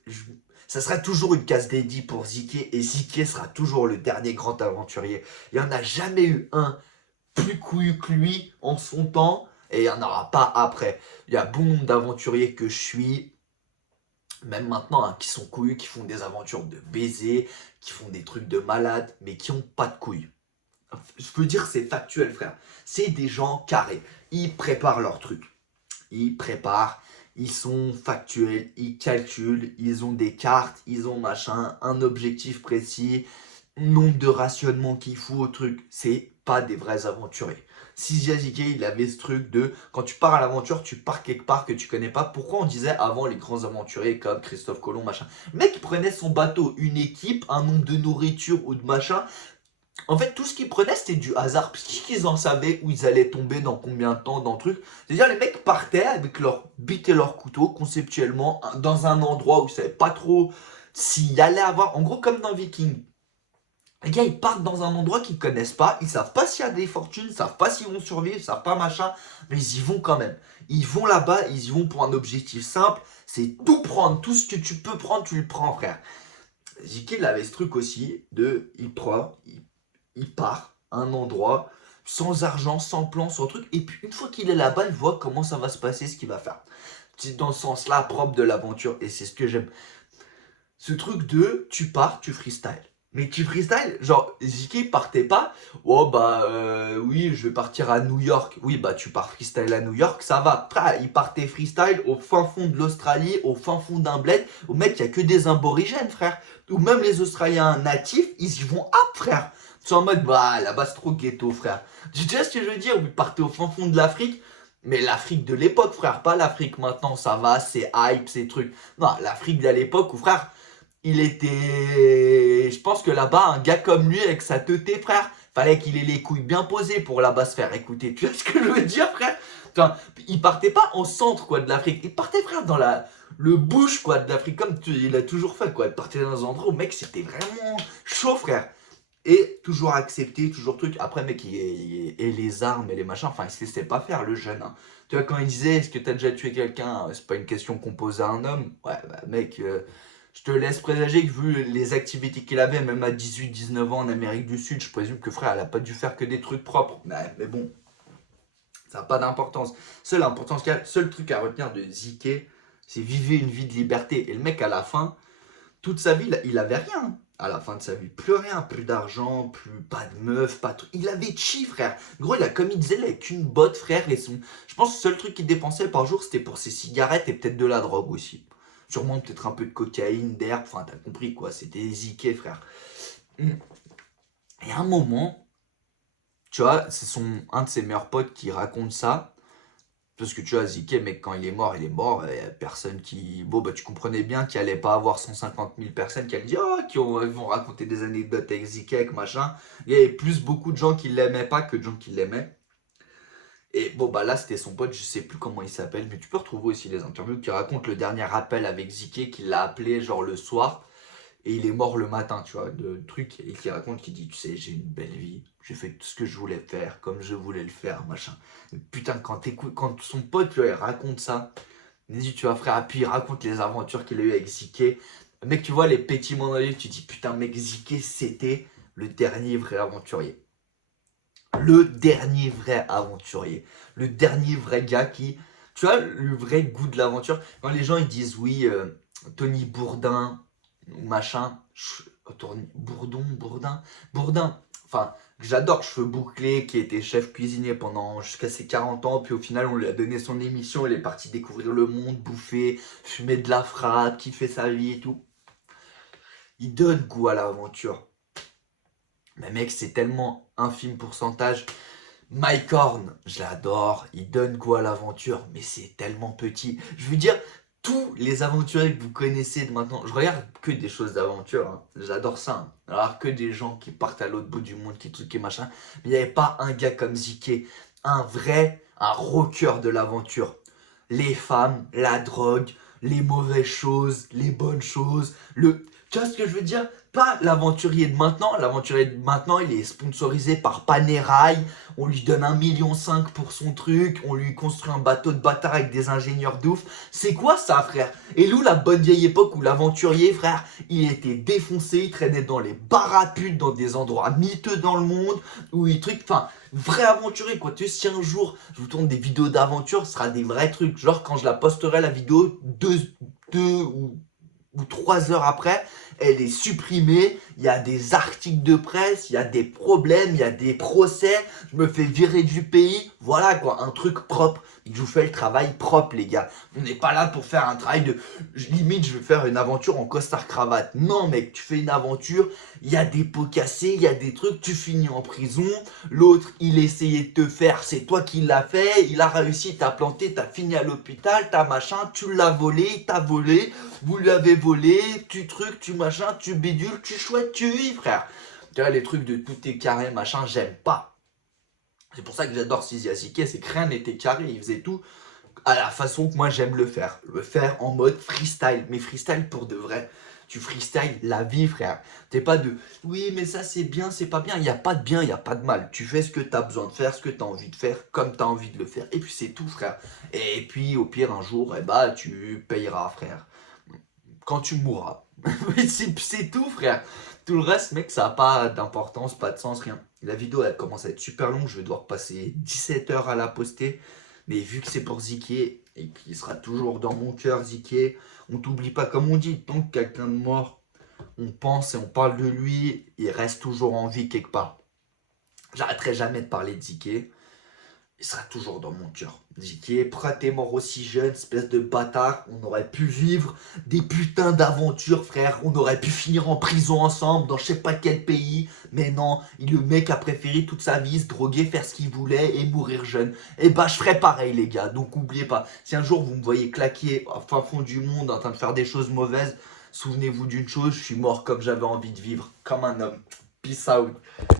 Ça sera toujours une case dédiée pour Ziké et Ziké sera toujours le dernier grand aventurier. Il n'y en a jamais eu un plus couillu que lui en son temps et il n'y en aura pas après. Il y a bon nombre d'aventuriers que je suis, même maintenant, hein, qui sont couillus, qui font des aventures de baiser, qui font des trucs de malade, mais qui ont pas de couilles. Je veux dire, c'est factuel, frère. C'est des gens carrés. Ils préparent leurs trucs. Ils préparent, ils sont factuels, ils calculent, ils ont des cartes, ils ont machin, un objectif précis, nombre de rationnement qu'il faut au truc. C'est pas des vrais aventuriers. Si Yazike, il avait ce truc de quand tu pars à l'aventure, tu pars quelque part que tu connais pas. Pourquoi on disait avant les grands aventuriers comme Christophe Colomb, machin. Le mec, il prenait son bateau, une équipe, un nombre de nourriture ou de machin. En fait, tout ce qu'ils prenaient, c'était du hasard. Parce qu'ils en savaient où ils allaient tomber, dans combien de temps, dans le truc. C'est-à-dire, les mecs partaient avec leur bite et leur couteau, conceptuellement, dans un endroit où ils savaient pas trop s'il allait avoir. En gros, comme dans Viking. Les gars, ils partent dans un endroit qu'ils connaissent pas. Ils savent pas s'il y a des fortunes, ils savent pas s'ils vont survivre, ils savent pas machin. Mais ils y vont quand même. Ils vont là-bas, ils y vont pour un objectif simple. C'est tout prendre. Tout ce que tu peux prendre, tu le prends, frère. J.K. il avait ce truc aussi de il part à un endroit sans argent, sans plan, sans truc. Et puis une fois qu'il est là-bas, il voit comment ça va se passer, ce qu'il va faire. C'est dans ce sens-là propre de l'aventure. Et c'est ce que j'aime. Ce truc de tu pars, tu freestyle. Mais tu freestyle, genre JK partait pas. Oh bah oui, je vais partir à New York. Oui bah tu pars freestyle à New York, ça va. Frère, il partait freestyle au fin fond de l'Australie, au fin fond d'un bled. Au mec, il y a que des aborigènes, frère. Ou même les Australiens natifs, ils y vont hop, frère. Ils sont en mode bah là-bas c'est trop ghetto, frère. Tu sais ce que je veux dire? Vous partez au fin fond de l'Afrique. Mais l'Afrique de l'époque, frère, pas l'Afrique maintenant, ça va, c'est hype, ces trucs. Non, l'Afrique de l'époque où, frère, il était. Je pense que là-bas, un gars comme lui, avec sa teuté, frère, fallait qu'il ait les couilles bien posées pour là-bas se faire écouter. Tu vois ce que je veux dire, frère? Enfin, il partait pas au centre, quoi, de l'Afrique. Il partait, frère, dans le bush, quoi, de l'Afrique, comme il a toujours fait, quoi. Il partait dans un endroit où, mec, c'était vraiment chaud, frère. Et toujours accepté, toujours truc. Après, mec, et les armes et les machins, enfin, il se laissait pas faire, le jeune. Hein. Tu vois, quand il disait, est-ce que t'as déjà tué quelqu'un? C'est pas une question qu'on pose à un homme. Ouais, bah, mec, je te laisse présager que vu les activités qu'il avait, même à 18-19 ans en Amérique du Sud, je présume que frère, elle a pas dû faire que des trucs propres. Mais bon, ça n'a pas d'importance. Seul truc à retenir de Ziké, c'est vivre une vie de liberté. Et le mec, à la fin, toute sa vie, il avait rien. À la fin de sa vie, plus rien, plus d'argent, plus pas de meuf, pas de truc. Il avait chi, frère. Gros, comme il disait, il avait qu'une botte, frère. Je pense que le seul truc qu'il dépensait par jour, c'était pour ses cigarettes et peut-être de la drogue aussi. Sûrement peut-être un peu de cocaïne, d'herbe, enfin t'as compris quoi, c'était ziqué, frère. Et à un moment, tu vois, c'est un de ses meilleurs potes qui raconte ça. Parce que tu vois, Ziké, mec, quand il est mort, il est mort. Il y a personne qui. Bon, bah, tu comprenais bien qu'il allait pas avoir 150 000 personnes qui allaient dire, oh, vont raconter des anecdotes avec Ziké, avec machin. Il y avait plus beaucoup de gens qui l'aimaient pas que de gens qui l'aimaient. Et bon, bah là, c'était son pote, je sais plus comment il s'appelle, mais tu peux retrouver aussi les interviews qui racontent le dernier appel avec Ziké, qu'il l'a appelé genre le soir. Et il est mort le matin, tu vois, de truc. Et qui raconte, qui dit, tu sais, j'ai une belle vie. J'ai fait tout ce que je voulais faire, comme je voulais le faire, machin. Et putain, quand son pote, tu vois, il raconte ça, il dit, tu vois, frère, puis il raconte les aventures qu'il a eues avec Ziké. Mec, tu vois, les pétiments dans les yeux, tu dis, putain, mec, Ziké, c'était le dernier vrai aventurier. Le dernier vrai aventurier. Le dernier vrai gars qui... Tu vois, le vrai goût de l'aventure. Quand les gens, ils disent, oui, Tony Bourdin machin, Bourdin, enfin, que j'adore, cheveux bouclés, qui était chef cuisinier pendant jusqu'à ses 40 ans, puis au final on lui a donné son émission, il est parti découvrir le monde, bouffer, fumer de la frappe, kiffer sa vie et tout. Il donne goût à l'aventure. Mais mec, c'est tellement infime pourcentage. Mike Horn, je l'adore, il donne goût à l'aventure, mais c'est tellement petit. Je veux dire, tous les aventuriers que vous connaissez de maintenant, je regarde que des choses d'aventure, hein. J'adore ça. Hein. Alors que des gens qui partent à l'autre bout du monde, qui truquent et machin. Mais il n'y avait pas un gars comme Ziké, un rocker de l'aventure. Les femmes, la drogue, les mauvaises choses, les bonnes choses, Tu vois ce que je veux dire? Pas l'aventurier de maintenant. L'aventurier de maintenant, il est sponsorisé par Panerai. On lui donne 1,5 million pour son truc. On lui construit un bateau de bâtard avec des ingénieurs de ouf. C'est quoi ça, frère? Et nous, la bonne vieille époque où l'aventurier, frère, il était défoncé. Il traînait dans les bars à putes, dans des endroits miteux dans le monde. Où il truc. Enfin, vrai aventurier, quoi. Tu sais, si un jour je vous tourne des vidéos d'aventure, ce sera des vrais trucs. Genre, quand je la posterai, la vidéo, deux ou 3 heures après, elle est supprimée, il y a des articles de presse, il y a des problèmes, il y a des procès, je me fais virer du pays, voilà quoi, un truc propre. Je vous fais le travail propre les gars. On n'est pas là pour faire un travail de... Limite je veux faire une aventure en costard cravate. Non mec, tu fais une aventure, il y a des pots cassés, il y a des trucs, tu finis en prison. L'autre il essayait de te faire, c'est toi qui l'as fait, il a réussi, t'as planté, t'as fini à l'hôpital, t'as machin, tu l'as volé, t'as volé. Vous lui avez volé, tu truc, tu machin, tu bidule, tu chouettes, tu vis, frère. Tu vois, les trucs de tout est carré, machin, j'aime pas. C'est pour ça que j'adore Siziazike, c'est que rien n'était carré, il faisait tout à la façon que moi j'aime le faire. Le faire en mode freestyle, mais freestyle pour de vrai. Tu freestyle la vie, frère. T'es pas de oui, mais ça c'est bien, c'est pas bien. Il n'y a pas de bien, il n'y a pas de mal. Tu fais ce que tu as besoin de faire, ce que tu as envie de faire, comme tu as envie de le faire. Et puis c'est tout, frère. Et puis au pire, un jour, eh bah, tu payeras, frère. Quand tu mourras. C'est tout, frère. Tout le reste, mec, ça n'a pas d'importance, pas de sens, rien. La vidéo, elle commence à être super longue. Je vais devoir passer 17 heures à la poster. Mais vu que c'est pour Ziké, et qu'il sera toujours dans mon cœur, Ziké, on t'oublie pas, comme on dit, tant que quelqu'un de mort, on pense et on parle de lui, il reste toujours en vie quelque part. J'arrêterai jamais de parler de Ziké. Il sera toujours dans mon cœur. Ziké, pourquoi t'es mort aussi jeune, espèce de bâtard? On aurait pu vivre des putains d'aventures, frère. On aurait pu finir en prison ensemble, dans je sais pas quel pays. Mais non, le mec a préféré toute sa vie se droguer, faire ce qu'il voulait et mourir jeune. Et bah, je ferai pareil, les gars. Donc, oubliez pas, si un jour vous me voyez claquer au fin fond du monde en train de faire des choses mauvaises, souvenez-vous d'une chose, je suis mort comme j'avais envie de vivre, comme un homme. Peace out.